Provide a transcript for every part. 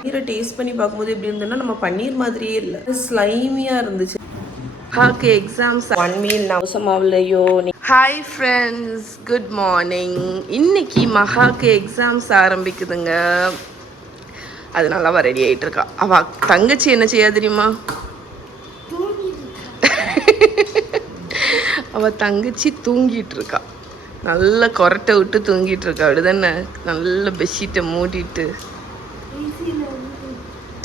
பன்னீரை டேஸ்ட் பண்ணி பார்க்கும்போது எப்படி இருந்ததுன்னா நம்ம பன்னீர் மாதிரியே இல்லை, ஸ்லைமியாக இருந்துச்சு. மகாக்கு எக்ஸாம்ஸ் 1 மீல் அவசமாவில்லையோ. Hi friends, good morning. இன்னைக்கு மகாக்கு எக்ஸாம்ஸ் ஆரம்பிக்குதுங்க. அதனால அவள் ரெடி ஆகிட்டு இருக்கா. அவள் தங்கச்சி என்ன செய்யா தெரியுமா? அவள் தங்கச்சி தூங்கிட்டு இருக்கா. நல்லா கொரட்டை விட்டு தூங்கிட்டு இருக்கா. அப்படிதானே? நல்ல பெட்ஷீட்டை மூடிட்டு.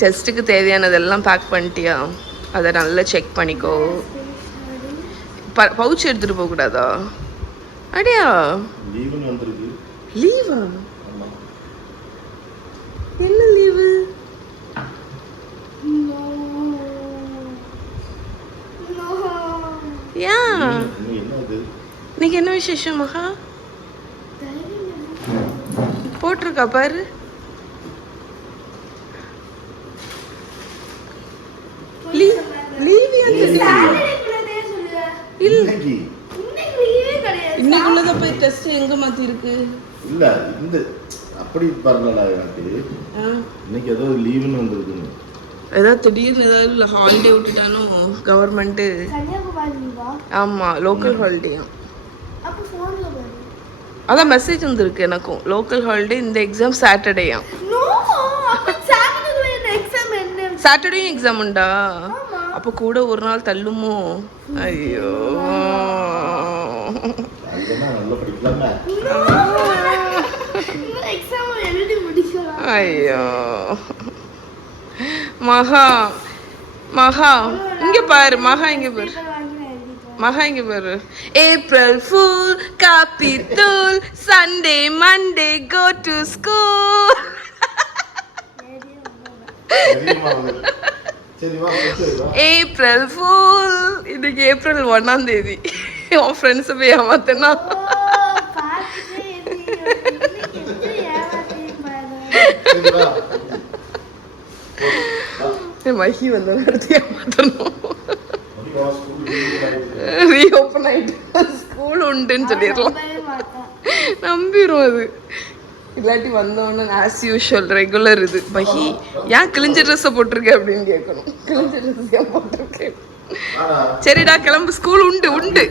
டெஸ்ட்டுக்கு தேவையானதெல்லாம் பேக் பண்ணிட்டியா? அதை நல்லா செக் பண்ணிக்கோ. பவுச் எடுத்துட்டு போக கூடாதா? அடியா லீவா? என்ன லீவு? ஏன் இன்னைக்கு என்ன விசேஷம் மகா? போட்டிருக்கா பாரு. இன்னைக்குள்ளத போய் டெஸ்ட் எங்க மாத்தி இருக்கு? இல்ல இந்த அப்படி வரலடா. எனக்கு இன்னைக்கு ஏதோ லீவுன்னு வந்திருக்கு. ஏதாவது திடீர்னு ஏதாவது ஹாலிடே விட்டுட்டானோ கவர்மெண்ட்? ஆமா, லோக்கல் ஹாலிடேயா. அதான் மெசேஜ் வந்துருக்கு எனக்கும். லோக்கல் ஹாலிடே, இந்த எக்ஸாம் சாட்டர்டேயா? சாட்டர்டேயும் எக்ஸாம் உண்டா? அப்போ கூட ஒரு நாள் தள்ளுமோ? ஐயோ, ஐயோ. மகா மகா இங்க பாரு. மகா இங்க பாரு. மகா இங்க பாரு. ஏப்ரல் ஃபூல், காப்பி தூள், Sunday Monday go to school. April fool. இன்னைக்கு ஏப்ரல் 1ஆம் தேதி. உன் ஃப்ரெண்ட்ஸை போய் ஏமாத்தனா? மஹி வந்து அடுத்து ஏமாத்தணும். ரீஓப்பன் ஆயிட்டு ஸ்கூல் உண்டுன்னு சொல்லிடலாம். நம்பிடும் அது. இல்லாட்டி வந்தோன்னு ஆஸ் யூஷுவல் ரெகுலர் இது. மஹி ஏன் கிழிஞ்ச ட்ரெஸ்ஸை போட்டிருக்கேன் அப்படின்னு கேட்கணும். கிழிஞ்ச ட்ரெஸ் ஏன் போட்டிருக்கேன்? சரிடா கிளம்பு, ஸ்கூல் உண்டு உண்டு.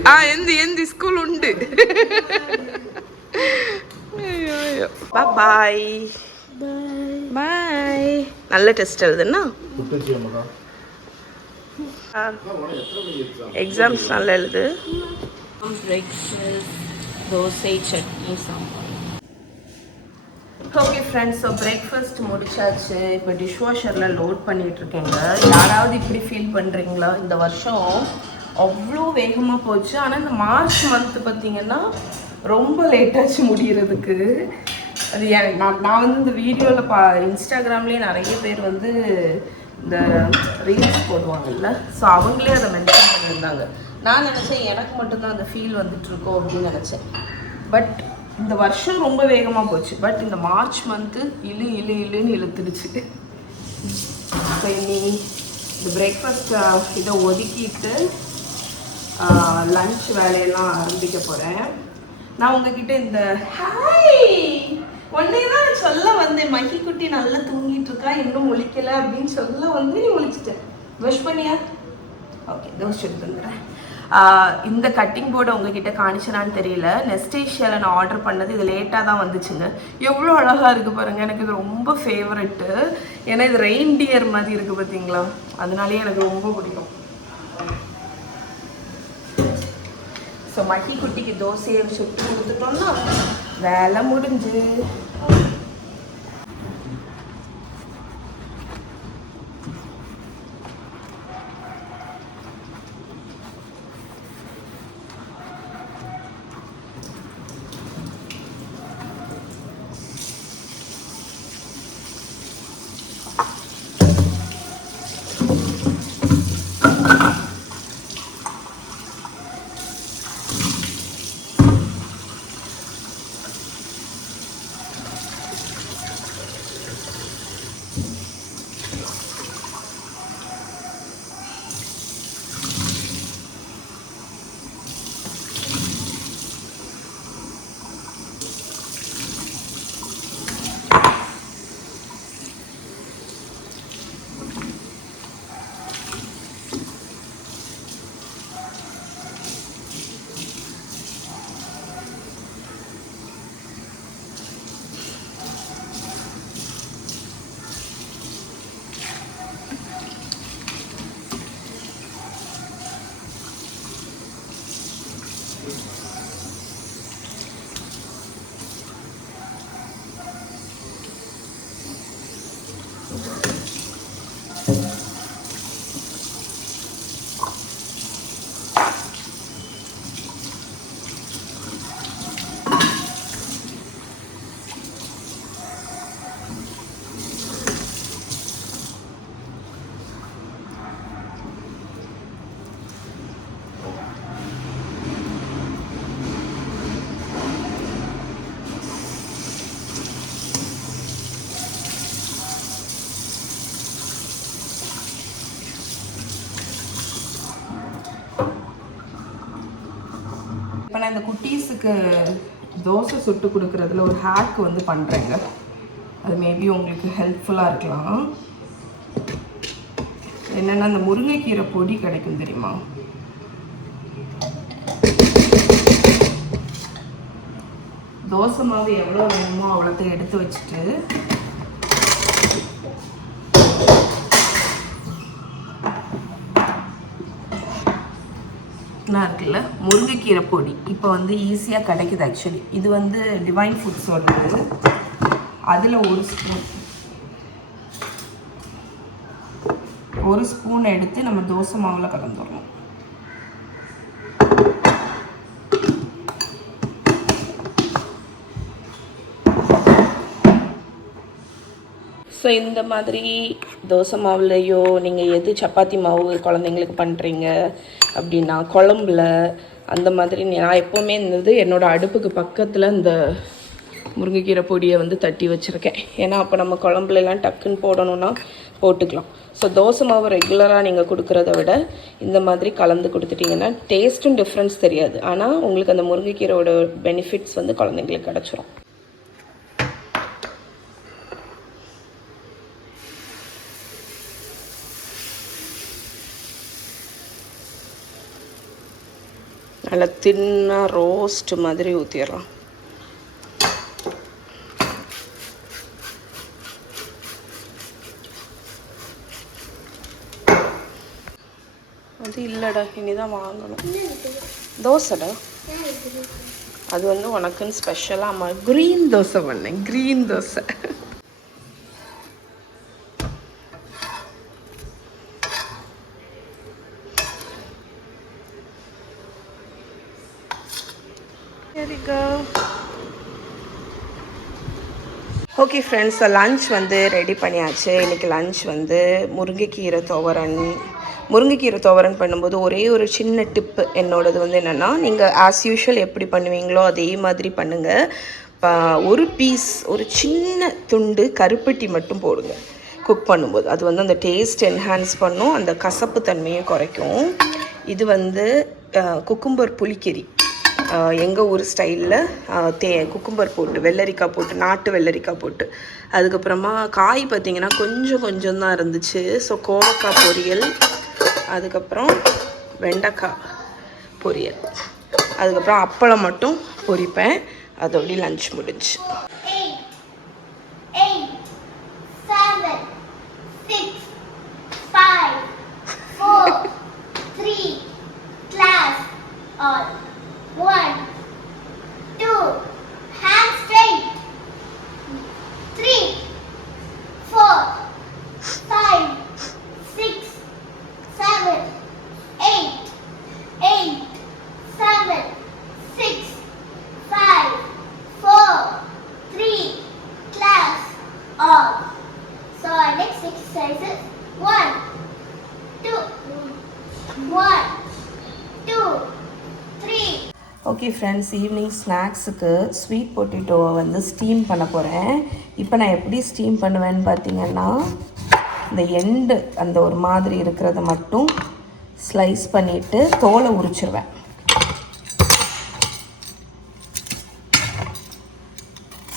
எந்தி ஸ்கூல் உண்டு. ஐயோ ஐயோ. பாய் பாய். நல்ல டெஸ்ட் எழுதுன்னா எக்ஸாம்ஸ் நல்லா எழுது. Dosa, chutney, sambar. Okay friends, so breakfast முடிச்சாச்சு. இப்போ டிஷ்வாஷரில் லோட் பண்ணிகிட்ருக்கேங்க. யாராவது இப்படி ஃபீல் பண்ணுறீங்களா? இந்த வருஷம் அவ்வளோ வேகமாக போச்சு. ஆனால் இந்த மார்ச் மந்த்து பார்த்திங்கன்னா ரொம்ப லேட்டாச்சு முடிகிறதுக்கு. அது நான் வந்து இந்த வீடியோவில் இன்ஸ்டாகிராம்லேயே நிறைய பேர் வந்து இந்த ரீல்ஸ் போடுவாங்கல்ல, ஸோ அவங்களே அதை மென்ஷன் பண்ணியிருந்தாங்க. நான் நினச்சேன் எனக்கு மட்டும்தான் அந்த ஃபீல் வந்துட்டுருக்கோம் அப்படின்னு நினச்சேன். பட் இந்த வருஷம் ரொம்ப வேகமாக போச்சு. பட் இந்த மார்ச் மந்த்து இழுன்னு இழுத்துடுச்சு. ஸோ இனி இந்த பிரேக்ஃபாஸ்ட் இதை ஒதுக்கிட்டு லன்ச் வேலையெல்லாம் ஆரம்பிக்க போகிறேன். நான் உங்ககிட்ட இந்த ஒன்னே தான் சொல்ல வந்தேன். மஹி குட்டி நல்லா தூங்கிட்டு இருக்கா, இன்னும் முழிக்கலை அப்படின்னு சொல்ல வந்து நீ முழிச்சிட்டேன். ப்ரஷ் பண்ணியா? ஓகே, தோசை எடுத்து வந்துடுறேன். இந்த கட்டிங் போர்டை உங்ககிட்ட காணிச்சனான்னு தெரியல. நெஸ்டேஷியாவில் நான் ஆர்டர் பண்ணது. இது லேட்டாக தான் வந்துச்சுங்க. எவ்வளோ அழகாக இருக்குது பாருங்கள். எனக்கு இது ரொம்ப ஃபேவரெட்டு. ஏன்னா இது ரெயின்டியர் மாதிரி இருக்குது பார்த்தீங்களா, அதனாலேயே எனக்கு ரொம்ப பிடிக்கும். ஸோ மஹி குட்டிக்கு தோசையை சுட்டு கொடுத்துட்டோம்னா வேலை முடிஞ்சு. இப்போ நான் இந்த குட்டீஸுக்கு தோசை சுட்டு கொடுக்குறதுல ஒரு ஹேக் வந்து பண்ணுறேங்க. அது மேபி உங்களுக்கு ஹெல்ப்ஃபுல்லாக இருக்கலாம். என்னென்னா அந்த முருங்கைக்கீரை பொடி கிடைக்கும் தெரியுமா? தோசை மாவு எவ்வளோ வேணுமோ அவ்வளோத்தை எடுத்து வச்சுட்டு இருக்குல்ல முருங்கைக்கீரை பொடி இப்போ வந்து ஈஸியாக கிடைக்குது. ஆக்சுவலி இது வந்து டிவைன் ஃபுட்ஸோடது. அதில் ஒரு ஸ்பூன் எடுத்து நம்ம தோசை மாவில் கலந்துடணும். ஸோ இந்த மாதிரி தோசை மாவுலையோ நீங்கள் எது சப்பாத்தி மாவு குழந்தைங்களுக்கு பண்ணுறீங்க அப்படின்னா குழம்புல அந்த மாதிரி நான் எப்போவுமே இருந்தது என்னோடய அடுப்புக்கு பக்கத்தில் இந்த முருங்கைக்கீரை பொடியை வந்து தட்டி வச்சுருக்கேன். ஏன்னா அப்போ நம்ம குழம்புலலாம் டக்குன்னு போடணுன்னா போட்டுக்கலாம். ஸோ தோசை மாவு ரெகுலராக நீங்கள் கொடுக்குறத விட இந்த மாதிரி கலந்து கொடுத்துட்டிங்கன்னா டேஸ்ட்டும் டிஃப்ரென்ஸ் தெரியாது. ஆனால் உங்களுக்கு அந்த முருங்கைக்கீரையோட பெனிஃபிட்ஸ் வந்து குழந்தைங்களுக்கு கிடச்சிரும். நல்லா தின்னாக ரோஸ்ட் மாதிரி ஊற்றிடலாம். அது இல்லைடா, இனிதான் வாங்கணும். தோசைடா அது வந்து உனக்குன்னு ஸ்பெஷலாக அம்மா க்ரீன் தோசை பண்ணேன். Green dosa okay friends, lunch வந்து ரெடி பண்ணியாச்சு. இன்றைக்கி லன்ச் வந்து முருங்கைக்கீரை துவரன் பண்ணும்போது ஒரே ஒரு சின்ன டிப்பு என்னோடது வந்து என்னென்னா, நீங்கள் ஆஸ் யூஷுவல் எப்படி பண்ணுவீங்களோ அதே மாதிரி பண்ணுங்கள். ஒரு சின்ன துண்டு கருப்பட்டி மட்டும் போடுங்க குக் பண்ணும்போது. அது வந்து அந்த டேஸ்ட் என்ஹான்ஸ் பண்ணும், அந்த கசப்பு தன்மையை குறைக்கும். இது வந்து குக்கும்பர் புளிக்கறி எங்கள் ஊர் ஸ்டைலில் குக்கும்பர் போட்டு வெள்ளரிக்காய் போட்டு நாட்டு வெள்ளரிக்காய் போட்டு, அதுக்கப்புறமா காய் பார்த்திங்கன்னா கொஞ்சம் தான் இருந்துச்சு. ஸோ கோவக்காய் பொரியல், அதுக்கப்புறம் வெண்டைக்காய் பொரியல், அதுக்கப்புறம் அப்பளம் மட்டும் பொரிப்பேன். அதோடய லன்ச் முடிஞ்சு. ஓகே ஃப்ரெண்ட்ஸ், ஈவினிங் ஸ்நாக்ஸுக்கு ஸ்வீட் பொட்டேட்டோவை வந்து ஸ்டீம் பண்ண போகிறேன். இப்போ நான் எப்படி ஸ்டீம் பண்ணுவேன்னு பார்த்தீங்கன்னா, இந்த எண்டு அந்த ஒரு மாதிரி இருக்கிறத மட்டும் ஸ்லைஸ் பண்ணிவிட்டு தோலை உரிச்சிருவேன்.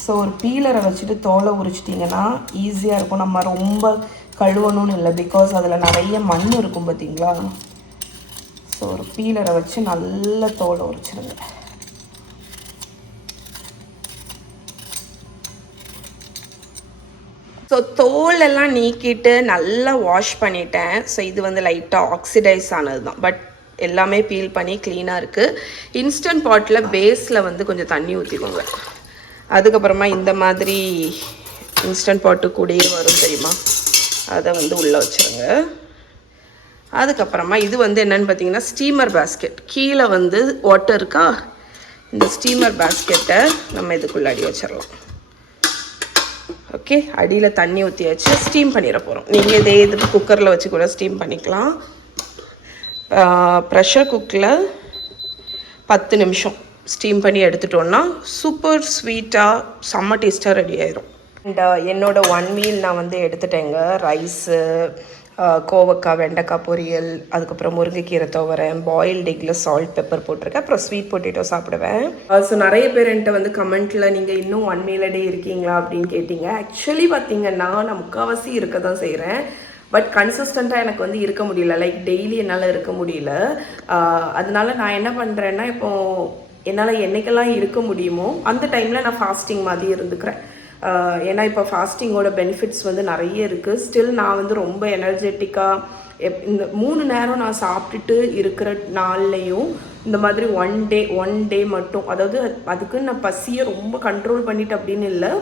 ஸோ ஒரு பீலரை வச்சுட்டு தோலை உரிச்சிட்டிங்கன்னா ஈஸியாக இருக்கும். நம்ம ரொம்ப கழுவணும்னு இல்லை, பிகாஸ் அதில் நிறைய மண் இருக்கும் பார்த்தீங்களா. ஸோ ஒரு பீலரை வச்சு நல்ல தோலை உரிச்சிருங்க. ஸோ தோலெல்லாம் நீக்கிட்டு நல்லா வாஷ் பண்ணிட்டேன். ஸோ இது வந்து லைட்டாக ஆக்சிடைஸ் ஆனது தான், பட் எல்லாமே பீல் பண்ணி க்ளீனாக இருக்குது. இன்ஸ்டன்ட் பாட்டில் பேஸில் வந்து கொஞ்சம் தண்ணி ஊற்றிக்கோங்க. அதுக்கப்புறமா இந்த மாதிரி இன்ஸ்டன்ட் பாட்டு கூடயே வரும் தெரியுமா, அதை வந்து உள்ளே வச்சுருங்க. அதுக்கப்புறமா இது வந்து என்னென்னு பார்த்தீங்கன்னா ஸ்டீமர் பேஸ்கெட். கீழே வந்து வாட்டர் இருக்கா, இந்த ஸ்டீமர் பேஸ்கெட்டை நம்ம இதுக்குள்ளே அடி வச்சிடலாம். ஓகே, அடியில் தண்ணி ஊற்றி வச்சு ஸ்டீம் பண்ணிட போகிறோம். நீங்கள் இதே இது குக்கரில் வச்சு கூட ஸ்டீம் பண்ணிக்கலாம். ப்ரெஷர் குக்கில் 10 நிமிஷம் ஸ்டீம் பண்ணி எடுத்துட்டோன்னா சூப்பர் ஸ்வீட்டாக செம்ம டேஸ்ட்டாக ரெடி ஆயிரும். அண்ட் என்னோட 1 மீல் நான் வந்து எடுத்துட்டேங்க. ரைஸு, கோவக்காய், வெண்டைக்காய் பொரியல், அதுக்கப்புறம் முருங்கைக்கீரை துவரேன், பாயில்டு எக்கில் சால்ட் பெப்பர் போட்டிருக்கேன், அப்புறம் ஸ்வீட் பொட்டேட்டோ சாப்பிடுவேன். ஸோ நிறைய பேர் என்கிட்ட வந்து கமெண்ட்டில் நீங்கள் இன்னும் 1 மீல் a day இருக்கீங்களா அப்படின்னு கேட்டிங்க. ஆக்சுவலி பார்த்தீங்கன்னா நான் முக்கால்வாசி இருக்க தான் செய்கிறேன். பட் கன்சிஸ்டண்ட்டாக எனக்கு வந்து இருக்க முடியல. லைக் டெய்லி என்னால் இருக்க முடியல. அதனால நான் என்ன பண்ணுறேன்னா, இப்போது என்னால் என்னைக்கெல்லாம் இருக்க முடியுமோ அந்த டைமில் நான் ஃபாஸ்டிங் மாதிரி இருந்துக்கிறேன். ஏன்னா இப்போ ஃபாஸ்டிங்கோட பெனிஃபிட்ஸ் வந்து நிறைய இருக்குது. ஸ்டில் நான் வந்து ரொம்ப எனர்ஜெட்டிக்காக இந்த 3 நேரம் நான் சாப்பிட்டுட்டு இருக்கிற நாள்லையும் இந்த மாதிரி ஒன் டே மட்டும், அதாவது அதுக்கு நான் பசியை ரொம்ப கண்ட்ரோல் பண்ணிட்டு அப்படின்னு இல்லை,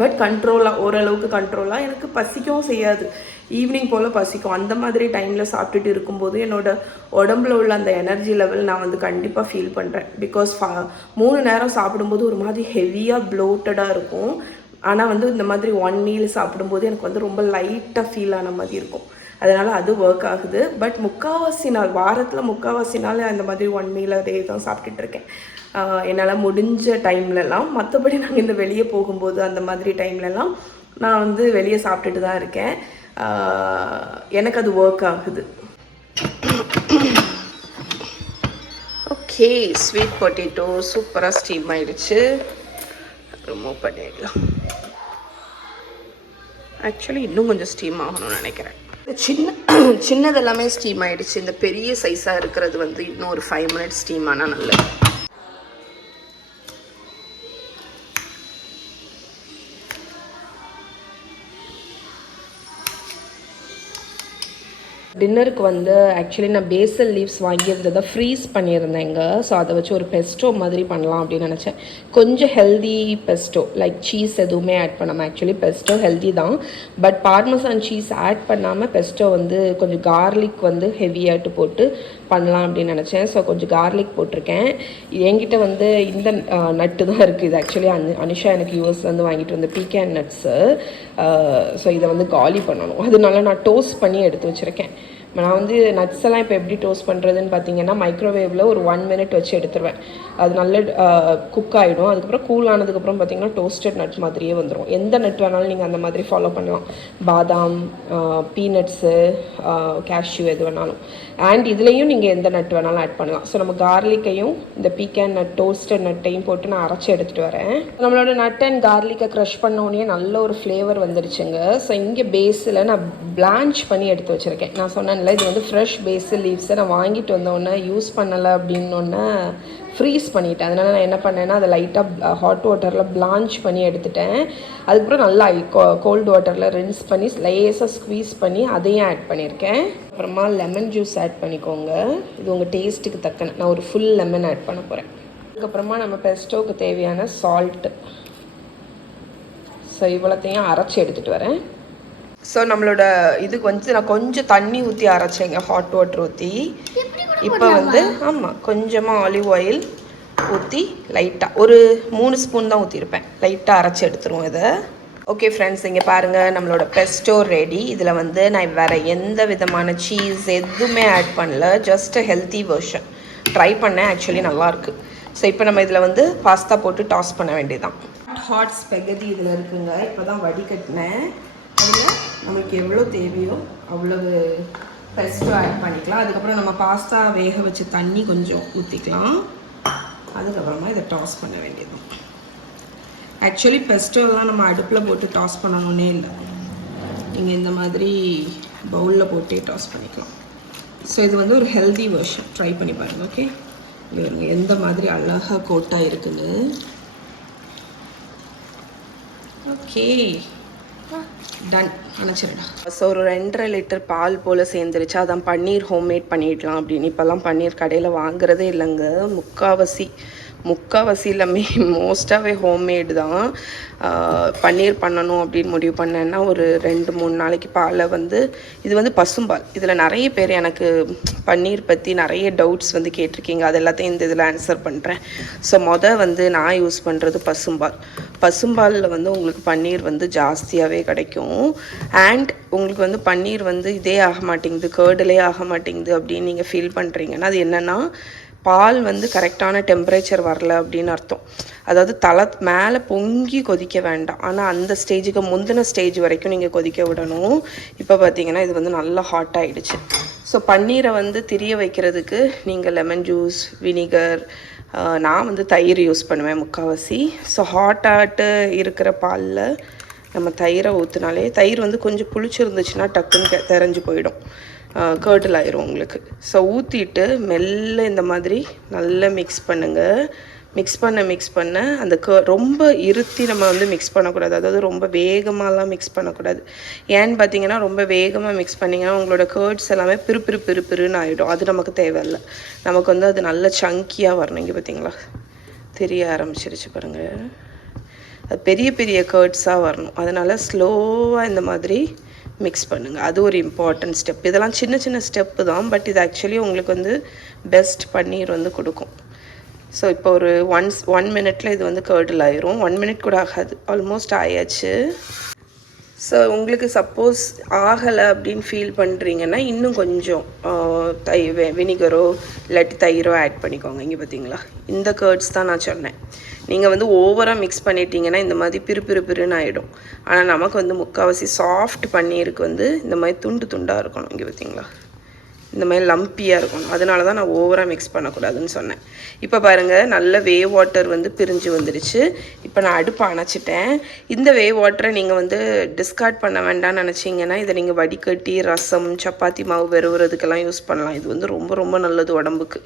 பட் கண்ட்ரோலாக, ஓரளவுக்கு கண்ட்ரோலாக எனக்கு பசிக்கவும் செய்யாது. ஈவினிங் போல் பசிக்கும். அந்த மாதிரி டைமில் சாப்பிட்டுட்டு இருக்கும்போது என்னோடய உடம்புல உள்ள அந்த எனர்ஜி லெவல் நான் வந்து கண்டிப்பாக ஃபீல் பண்ணுறேன். பிகாஸ் 3 நேரம் சாப்பிடும்போது ஒரு மாதிரி ஹெவியாக ப்ளோட்டடாக இருக்கும். ஆனால் வந்து இந்த மாதிரி 1 மீல் சாப்பிடும்போது எனக்கு வந்து ரொம்ப லைட்டாக ஃபீல் ஆன மாதிரி இருக்கும். அதனால் அது ஒர்க் ஆகுது. பட் முக்கால்வாசி நாள், வாரத்தில் முக்கால்வாசி நாள் அந்த மாதிரி 1 மீல் அதே தான் சாப்பிட்டுட்ருக்கேன் என்னால் முடிஞ்ச டைம்லலாம். மற்றபடி நாங்கள் இந்த வெளியே போகும்போது அந்த மாதிரி டைம்லலாம் நான் வந்து வெளியே சாப்பிட்டுட்டு தான் இருக்கேன். எனக்கு அது ஒர்க் ஆகுது. ஓகே, ஸ்வீட் பொட்டேட்டோ சூப்பராக ஸ்டீம் ஆயிடுச்சு. ரிமூவ் பண்ணிடலாம். ஆக்சுவலி இன்னும் கொஞ்சம் ஸ்டீம் ஆகணும்னு நினைக்கிறேன். சின்னது எல்லாமே ஸ்டீம் ஆயிடுச்சு. இந்த பெரிய சைஸாக இருக்கிறது வந்து இன்னும் ஒரு 5 minutes ஸ்டீம் ஆனால் நல்லது. டின்னருக்கு வந்து ஆக்சுவலி நான் பேசல் லீவ்ஸ் வாங்கியிருந்ததை ஃப்ரீஸ் பண்ணியிருந்தேங்க. ஸோ அதை வச்சு ஒரு பெஸ்டோ மாதிரி பண்ணலாம் அப்படின்னு நினச்சேன். கொஞ்சம் ஹெல்தி பெஸ்டோ, லைக் சீஸ் எதுவுமே ஆட் பண்ணாமல். ஆக்சுவலி பெஸ்டோ ஹெல்தி தான், பட் பார்மசான் சீஸ் ஆட் பண்ணாமல் பெஸ்டோ வந்து கொஞ்சம் கார்லிக் வந்து ஹெவியாட்டு போட்டு பண்ணலாம் அப்படின்னு நினச்சேன். ஸோ கொஞ்சம் கார்லிக் போட்டிருக்கேன். என்கிட்ட வந்து இந்த நட்டு தான் இருக்குது. இது ஆக்சுவலி அனுஷா எனக்கு யூஎஸ்லேருந்து வாங்கிட்டு வந்த பீக்கன் நட்ஸு. ஸோ இதை வந்து காலி பண்ணணும். அதனால நான் டோஸ்ட் பண்ணி எடுத்து வச்சுருக்கேன். நான் வந்து நட்ஸ் எல்லாம் இப்போ எப்படி டோஸ்ட் பண்ணுறதுன்னு பார்த்தீங்கன்னா, மைக்ரோவேவில் ஒரு 1 minute வச்சு எடுத்துருவேன். அது நல்ல குக் ஆகிடும். அதுக்கப்புறம் கூல் ஆனதுக்கப்புறம் பார்த்தீங்கன்னா டோஸ்டட் நட்ஸ் மாதிரியே வந்துடும். எந்த நட் வேணாலும் நீங்கள் அந்த மாதிரி ஃபாலோ பண்ணலாம். பாதாம், பீனட்ஸு, கேஷ்யூ எது வேணாலும். அண்ட் இதுலேயும் நீங்கள் எந்த நட் வேணாலும் ஆட் பண்ணலாம். ஸோ நம்ம கார்லிக்கையும் இந்த பீக்கன் நட், டோஸ்டட் நட்டையும் போட்டு நான் அரைச்சி எடுத்துகிட்டு வரேன். நம்மளோட நட் அண்ட் கார்லிக்கை க்ரஷ் பண்ணோடனே நல்ல ஒரு ஃப்ளேவர் வந்துடுச்சுங்க. ஸோ இங்கே பேஸில் நான் பிளான்ச் பண்ணி எடுத்து வச்சுருக்கேன். நான் சொன்னேன் இது வந்து ஃப்ரெஷ் பேசில் லீவ்ஸை நான் வாங்கிட்டு வந்தோடனே யூஸ் பண்ணலை அப்படின்னோடனே ஃப்ரீஸ் பண்ணிட்டேன். அதனால் நான் என்ன பண்ணேன்னா அதை லைட்டாக ஹாட் வாட்டரில் பிளான்ச் பண்ணி எடுத்துட்டேன். அதுக்கப்புறம் நல்லா கோல்டு வாட்டரில் ரின்ஸ் பண்ணி லேஸாக ஸ்க்வீஸ் பண்ணி அதையும் ஆட் பண்ணியிருக்கேன். அப்புறமா லெமன் ஜூஸ் ஆட் பண்ணிக்கோங்க. இது உங்கள் டேஸ்ட்டுக்கு தக்கன. நான் ஒரு ஃபுல் லெமன் ஆட் பண்ண போகிறேன். அதுக்கப்புறமா நம்ம பெஸ்டோவுக்கு தேவையான சால்ட்டு. ஸோ இவ்வளோத்தையும் அரைச்சி எடுத்துகிட்டு வரேன். ஸோ நம்மளோட இதுக்கு வந்து நான் கொஞ்சம் தண்ணி ஊற்றி அரைச்சேங்க, ஹாட் வாட்டர் ஊற்றி. இப்போ வந்து ஆமாம், கொஞ்சமாக ஆலிவ் ஆயில் ஊற்றி லைட்டாக ஒரு 3 ஸ்பூன் தான் ஊற்றிருப்பேன். லைட்டாக அரைச்சி எடுத்துருவோம் இதை. ஓகே ஃப்ரெண்ட்ஸ், இங்கே பாருங்கள் நம்மளோட பெஸ்டோ ரெடி. இதில் வந்து நான் வேறு எந்த விதமான சீஸ் எதுவுமே ஆட் பண்ணல. ஜஸ்ட் ஹெல்த்தி வெர்ஷன் ட்ரை பண்ணேன். ஆக்சுவலி நல்லாயிருக்கு. ஸோ இப்போ நம்ம இதில் வந்து பாஸ்தா போட்டு டாஸ் பண்ண வேண்டியதுதான். ஹாட் ஸ்பெகதி இதில் இருக்குங்க. இப்போ தான் வடிகட்டினேன். அதில் நமக்கு எவ்வளோ தேவையோ அவ்வளவு பெஸ்டோ ஆட் பண்ணிக்கலாம். அதுக்கப்புறம் நம்ம பாஸ்தா வேக வச்ச தண்ணி கொஞ்சம் ஊற்றிக்கலாம். அதுக்கப்புறமா இதை டாஸ் பண்ண வேண்டியது. ஆக்சுவலி பெஸ்டோலாம் நம்ம அடுப்பில் போட்டு டாஸ் பண்ணணுன்னே இல்லை. நீங்கள் இந்த மாதிரி பவுலில் போட்டே டாஸ் பண்ணிக்கலாம். ஸோ இது வந்து ஒரு ஹெல்தி வெர்ஷன். ட்ரை பண்ணி பாருங்கள். ஓகே, இங்கே எந்த மாதிரி அழகாக கோட்டாக இருக்குன்னு. Okay, ton. அணைச்சிடா. ஸோ ஒரு 2.5 லிட்டர் பால் போல் சேர்ந்துருச்சு. அதான் பன்னீர் ஹோம்மேட் பண்ணிடலாம் அப்படின்னு. இப்போல்லாம் பன்னீர் கடையில் வாங்குறதே இல்லைங்க. முக்கால்வாசி முக்கால்வாசி எல்லாமே மோஸ்ட்டாகவே ஹோம்மேடு தான். பன்னீர் பண்ணணும் அப்படின்னு முடிவு பண்ணேன்னா ஒரு 2-3 நாளைக்கு பாலை வந்து இது வந்து பசும்பால். இதில் நிறைய பேர் எனக்கு பன்னீர் பற்றி நிறைய டவுட்ஸ் வந்து கேட்டிருக்கீங்க. அது எல்லாத்தையும் இந்த இதில் ஆன்சர் பண்ணுறேன். ஸோ வந்து நான் யூஸ் பண்ணுறது பசும்பால். பசும்பாலில் வந்து உங்களுக்கு பன்னீர் வந்து ஜாஸ்தியாகவே கிடைக்கும். அண்ட் உங்களுக்கு வந்து பன்னீர் வந்து இதே ஆக மாட்டேங்குது, கேர்டிலே ஆக மாட்டேங்குது அப்படின்னு நீங்கள் ஃபீல் பண்ணுறீங்கன்னா அது என்னென்னா பால் வந்து கரெக்டான டெம்பரேச்சர் வரல அப்படின்னு அர்த்தம். அதாவது தலை மேலே பொங்கி கொதிக்க வேண்டாம், ஆனால் அந்த ஸ்டேஜுக்கு முந்தின ஸ்டேஜ் வரைக்கும் நீங்கள் கொதிக்க விடணும். இப்போ பார்த்தீங்கன்னா இது வந்து நல்லா ஹாட் ஆகிடுச்சு. ஸோ பன்னீரை வந்து திரிய வைக்கிறதுக்கு நீங்கள் லெமன் ஜூஸ், வினிகர், நான் வந்து தயிர் யூஸ் பண்ணுவேன் முக்கால்வாசி. ஸோ ஹாட்டாட்டு இருக்கிற பாலில் நம்ம தயிரை ஊற்றினாலே, தயிர் வந்து கொஞ்சம் புளிச்சிருந்துச்சுன்னா டக்குன்னு தெரிஞ்சு போயிடும், கேர்டில் ஆயிரும் உங்களுக்கு. ஸோ ஊற்றிட்டு மெல்ல இந்த மாதிரி நல்லா மிக்ஸ் பண்ணுங்கள். மிக்ஸ் பண்ண அந்த ரொம்ப இருத்தி நம்ம வந்து மிக்ஸ் பண்ணக்கூடாது. அதாவது ரொம்ப வேகமாகலாம் மிக்ஸ் பண்ணக்கூடாது. ஏன்னு பார்த்தீங்கன்னா ரொம்ப வேகமாக மிக்ஸ் பண்ணிங்கன்னா உங்களோட கேர்ட்ஸ் எல்லாமே பிறுபிறுன்னு ஆகிடும். அது நமக்கு தேவையில்லை. நமக்கு வந்து அது நல்ல சங்கியாக வரணும். இங்கே பார்த்தீங்களா தெரிய ஆரம்பிச்சிருச்சு பாருங்கள். அது பெரிய பெரிய கேர்ட்ஸாக வரணும். அதனால் ஸ்லோவாக இந்த மாதிரி மிக்ஸ் பண்ணுங்கள். அது ஒரு இம்பார்ட்டன்ட் ஸ்டெப். இதெல்லாம் சின்ன சின்ன ஸ்டெப்பு தான், பட் இது ஆக்சுவலி உங்களுக்கு வந்து பெஸ்ட் பன்னீர் வந்து கொடுக்கும். ஸோ இப்போ ஒரு 1 மினிட்ல இது வந்து கேர்டில் ஆயிரும். 1 மினிட் கூட ஆகாது, ஆல்மோஸ்ட் ஆயாச்சு. ஸோ உங்களுக்கு சப்போஸ் ஆகலை அப்படின்னு ஃபீல் பண்ணுறீங்கன்னா இன்னும் கொஞ்சம் வினிகரோ இல்லாட்டி தயிரோ ஆட் பண்ணிக்கோங்க. இங்கே பார்த்தீங்களா இந்த கேர்ட்ஸ் தான் நான் சொன்னேன். நீங்கள் வந்து ஓவராக மிக்ஸ் பண்ணிட்டீங்கன்னா இந்த மாதிரி பிறுன்னு ஆகிடும். ஆனால் நமக்கு வந்து முக்கால்வாசி சாஃப்ட் பன்னீருக்கு வந்து இந்த மாதிரி துண்டாக இருக்கணும். இங்கே பார்த்தீங்களா இந்த மாதிரி லம்பியாக இருக்கணும். அதனால தான் நான் ஓவராக மிக்ஸ் பண்ணக்கூடாதுன்னு சொன்னேன். இப்போ பாருங்கள் நல்ல வேவ் வாட்டர் வந்து பிரிஞ்சு வந்துடுச்சு. இப்போ நான் அடுப்பு அணைச்சிட்டேன். இந்த வேவ் வாட்டரை நீங்கள் வந்து டிஸ்கார்ட் பண்ண வேண்டாம்னு நினச்சிங்கன்னா இதை நீங்கள் வடிகட்டி ரசம், சப்பாத்தி மாவு வெறுவுறதுக்கெல்லாம் யூஸ் பண்ணலாம். இது வந்து ரொம்ப ரொம்ப நல்லது உடம்புக்கு.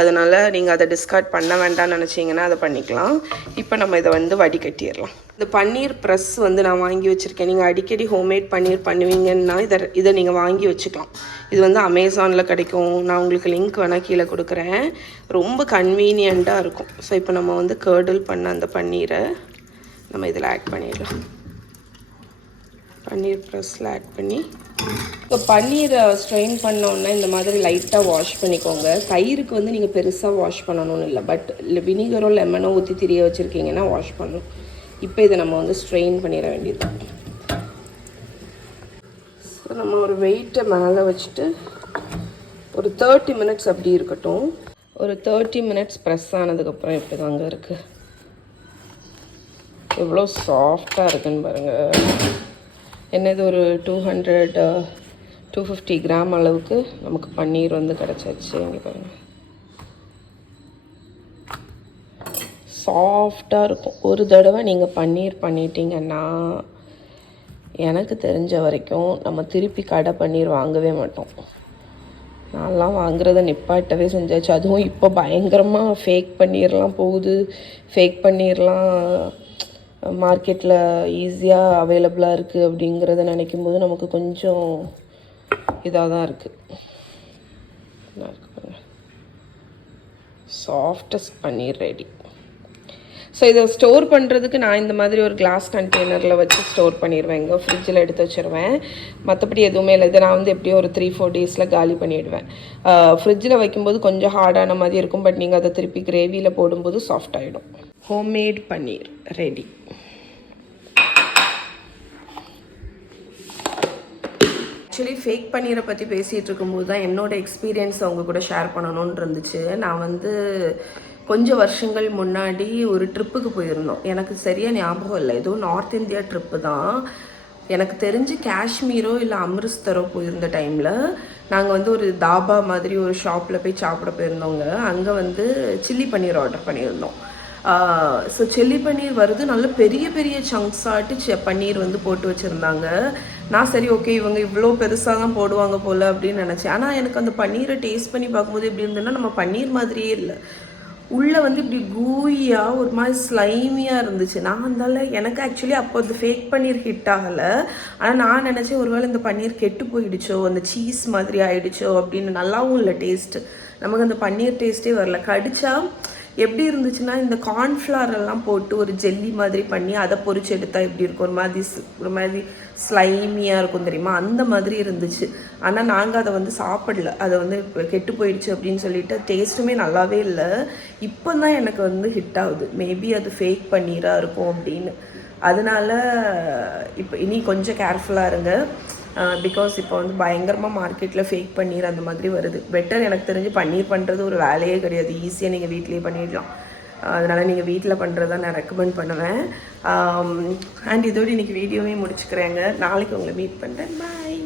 அதனால் நீங்கள் அதை டிஸ்கார்ட் பண்ண வேண்டாம்னு நினச்சிங்கன்னா அதை பண்ணிக்கலாம். இப்போ நம்ம இதை வந்து வடிகட்டிடலாம். இந்த பன்னீர் ப்ரெஸ் வந்து நான் வாங்கி வச்சுருக்கேன். நீங்கள் அடிக்கடி ஹோம்மேட் பன்னீர் பண்ணுவீங்கன்னா இதை நீங்கள் வாங்கி வச்சுக்கலாம். இது வந்து அமேசானில் கிடைக்கும். நான் உங்களுக்கு லிங்க் வேணால் கீழே கொடுக்குறேன். ரொம்ப கன்வீனியண்ட்டாக இருக்கும். ஸோ இப்போ நம்ம வந்து கேர்டில் பண்ண அந்த பன்னீரை நம்ம இதில் ஆட் பண்ணிடலாம். பன்னீர் ப்ரெஸ்ஸில் ஆட் பண்ணி இப்போ பன்னீரை ஸ்ட்ரெயின் பண்ணோன்னா இந்த மாதிரி லைட்டாக வாஷ் பண்ணிக்கோங்க. தயிருக்கு வந்து நீங்கள் பெருசாக வாஷ் பண்ணணும்னு இல்லை, பட் வினிகரோ லெமனோ ஊற்றி திரிய வச்சுருக்கீங்கன்னா வாஷ் பண்ணணும். இப்போ இதை நம்ம வந்து ஸ்ட்ரெயின் பண்ணிட வேண்டியது. ஸோ நம்ம ஒரு வெயிட்டை மேலே வச்சுட்டு ஒரு 30 மினிட்ஸ் அப்படி இருக்கட்டும். ஒரு 30 மினிட்ஸ் ப்ரெஸ் ஆனதுக்கப்புறம் இப்படி தாங்க இருக்குது. எவ்வளோ சாஃப்டாக இருக்குன்னு பாருங்கள். என்னது ஒரு 250 கிராம் அளவுக்கு நமக்கு பன்னீர் வந்து கிடச்சாச்சு. இங்கே பாருங்கள் சாஃப்டாக இருக்கும். ஒரு தடவை நீங்கள் பன்னீர் பண்ணிட்டீங்கன்னா எனக்கு தெரிஞ்ச வரைக்கும் நம்ம திருப்பி கடை பன்னீர் வாங்கவே மாட்டோம். நான்லாம் வாங்குறத நிப்பாட்டவே செஞ்சாச்சு. அதுவும் இப்போ பயங்கரமாக ஃபேக் பன்னீர்லாம் போகுது. ஃபேக் பன்னீர்லாம் மார்க்கெட்டில் ஈஸியாக அவைலபிளாக இருக்குது. அப்படிங்கிறத நினைக்கும் போது நமக்கு கொஞ்சம் இதாக தான் இருக்குது. சாஃப்டஸ்ட் பன்னீர் ரெடி. ஸோ இதை ஸ்டோர் பண்ணுறதுக்கு நான் இந்த மாதிரி ஒரு கிளாஸ் கண்டெய்னரில் வச்சு ஸ்டோர் பண்ணிடுவேன். இங்கே ஃப்ரிட்ஜில் எடுத்து வச்சுருவேன். மற்றபடி எதுவுமே இல்லை. இதை நான் வந்து எப்படியும் ஒரு 3-4 டேஸில் காலி பண்ணிவிடுவேன். ஃப்ரிட்ஜில் வைக்கும்போது கொஞ்சம் ஹார்டான மாதிரி இருக்கும், பட் நீங்கள் அதை திருப்பி கிரேவியில் போடும்போது சாஃப்ட் ஆகிடும். ஹோம்மேட் பன்னீர் ரெடி. ஆக்சுவலி ஃபேக் பன்னீரை பற்றி பேசிகிட்டு இருக்கும்போது தான் என்னோடய எக்ஸ்பீரியன்ஸ் அவங்க கூட ஷேர் பண்ணணும்னு இருந்துச்சு. நான் வந்து கொஞ்சம் வருஷங்கள் முன்னாடி ஒரு ட்ரிப்புக்கு போயிருந்தோம். எனக்கு சரியாக ஞாபகம் இல்லை, ஏதோ நார்த் இந்தியா ட்ரிப்பு தான். எனக்கு தெரிஞ்சு காஷ்மீரோ இல்லை அமிர்தசரோ போயிருந்த டைமில் நாங்கள் வந்து ஒரு தாபா மாதிரி ஒரு ஷாப்பில் போய் சாப்பிட போயிருந்தோங்க. அங்கே வந்து சில்லி பன்னீர் ஆர்டர் பண்ணியிருந்தோம். ஸோ சில்லி பன்னீர் வருது, நல்ல பெரிய பெரிய சங்க்ஸாட்டு பன்னீர் வந்து போட்டு வச்சுருந்தாங்க. நான் சரி ஓகே இவங்க இவ்வளோ பெருசாக தான் போடுவாங்க போல் அப்படின்னு நினச்சேன். ஆனால் எனக்கு அந்த பன்னீரை டேஸ்ட் பண்ணி பார்க்கும்போது எப்படி இருந்ததுன்னா நம்ம பன்னீர் மாதிரியே இல்லை. உள்ளே வந்து இப்படி கூயாக ஒரு மாதிரி ஸ்லைமியாக இருந்துச்சு. நான் இருந்தாலும் எனக்கு ஆக்சுவலி அப்போ அந்த ஃபேக் பன்னீர் ஹிட் ஆகலை. ஆனால் நான் நினச்சேன் ஒருவேளை இந்த பன்னீர் கெட்டு போயிடுச்சோ, அந்த சீஸ் மாதிரி ஆகிடுச்சோ அப்படின்னு. நல்லாவும் இல்லை டேஸ்ட்டு. நமக்கு அந்த பன்னீர் டேஸ்ட்டே வரல. கடிச்சா எப்படி இருந்துச்சுன்னா இந்த கார்ன்ஃப்ளவர் எல்லாம் போட்டு ஒரு ஜெல்லி மாதிரி பண்ணி அதை பொரிச்சு எடுத்தால் எப்படி இருக்கும், ஒரு மாதிரி ஸ்லைமியாக இருக்கும் தெரியுமா, அந்த மாதிரி இருந்துச்சு. ஆனால் நாங்கள் அதை வந்து சாப்பிடல, அதை வந்து கெட்டு போயிடுச்சு அப்படின்னு சொல்லிட்டு டேஸ்ட்டுமே நல்லாவே இல்லை. இப்போ தான் எனக்கு வந்து ஹிட் ஆகுது, மேபி அது ஃபேக் பன்னீராக இருக்கும் அப்படின்னு. அதனால இப்போ இனி கொஞ்சம் கேர்ஃபுல்லாக இருங்க. பிகாஸ் இப்போ வந்து பயங்கரமாக மார்க்கெட்டில் ஃபேக் பன்னீர் அந்த மாதிரி வருது. பெட்டர் எனக்கு தெரிஞ்சு பன்னீர் பண்ணுறது ஒரு வேலையே கிடையாது, ஈஸியாக நீங்கள் வீட்டிலேயே பண்ணிடலாம். அதனால் நீங்கள் வீட்டில் பண்ணுறதா நான் ரெக்கமெண்ட் பண்ணுவேன். அண்ட் இதோடு இன்றைக்கி வீடியோவே முடிச்சுக்கிறேங்க. நாளைக்கு உங்களை மீட் பண்ணுறேன். பாய்.